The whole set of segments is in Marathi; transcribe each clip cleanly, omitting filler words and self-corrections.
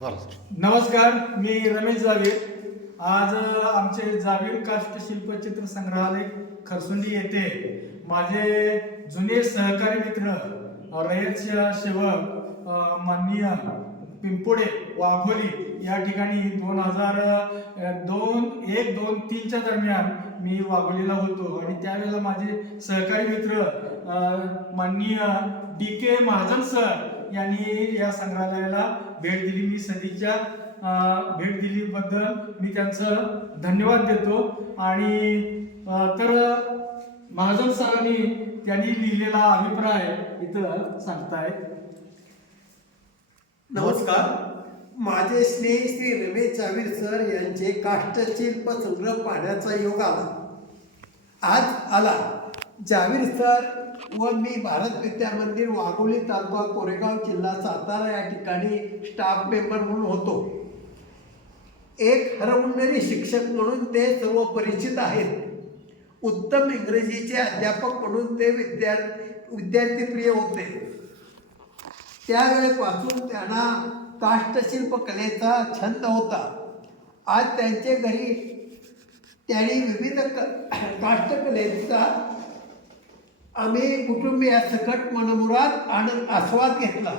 नमस्कार, मी रमेश जावीर. आज आमचे जावीर काष्ट शिल्पचित्र संग्रहालय खरसुंडी येथे माझे जुने सहकारी मित्र रयत सेवक माननीय पिंपोडे वाघोली या ठिकाणी 2001-2-3 दरम्यान मी वाघोलीला होतो आणि त्यावेळेला माझे सहकारी मित्र माननीय DK महाजन सर यांनी या संग्रहालयाला भेट दिली. मी सदिच्छा भेट दिलीबद्दल मी त्यांचं धन्यवाद देतो. आणि तर महाजन सरांनी त्यांनी लिहिलेला अभिप्राय इथं सांगतायत. नमस्कार, माझे स्नेही श्री रमेश जावीर सर यांचे काष्टशिल्प संग्रह पाहण्याचा योग आज आला. जावीर सर व मी भारत विद्या मंदिर वाघोली तालुका कोरेगाव जिल्हा सातारा या ठिकाणी स्टाफ मेंबर म्हणून होतो. एक हरहुन्नरी शिक्षक म्हणून ते सर्व परिचित आहेत. उत्तम इंग्रजीचे अध्यापक म्हणून ते विद्यार्थीप्रिय होते. त्यावेळेपासून त्यांना काष्टशिल्प कलेचा छंद होता. आज त्यांचे घरी त्यांनी विविध काष्टकलेचा आम्ही कुटुंबियासकट मनमुराद आस्वाद घेतला.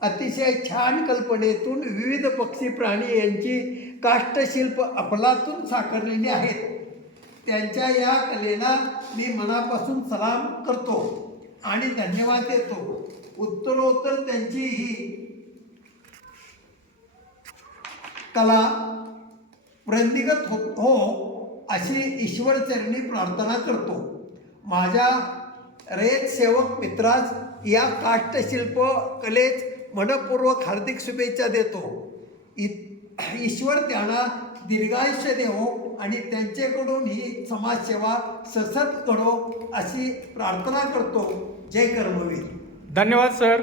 अतिशय छान कल्पनेतून विविध पक्षी प्राणी यांची काष्टशिल्प अफलातून साकारलेली आहेत. त्यांच्या या कलेला मी मनापासून सलाम करतो आणि धन्यवाद देतो. उत्तरोत्तर त्यांची ही कला वृद्धिंगत हो अशी ईश्वरचरणी प्रार्थना करतो. माझ्या रयत सेवक मित्रास या काष्टशिल्प कलेस मनपूर्वक हार्दिक शुभेच्छा देतो. ईश्वर त्यांना दीर्घायुष्य देवो आणि त्यांच्याकडून ही समाजसेवा सतत घडो अशी प्रार्थना करतो. जय कर्मवीर. धन्यवाद सर.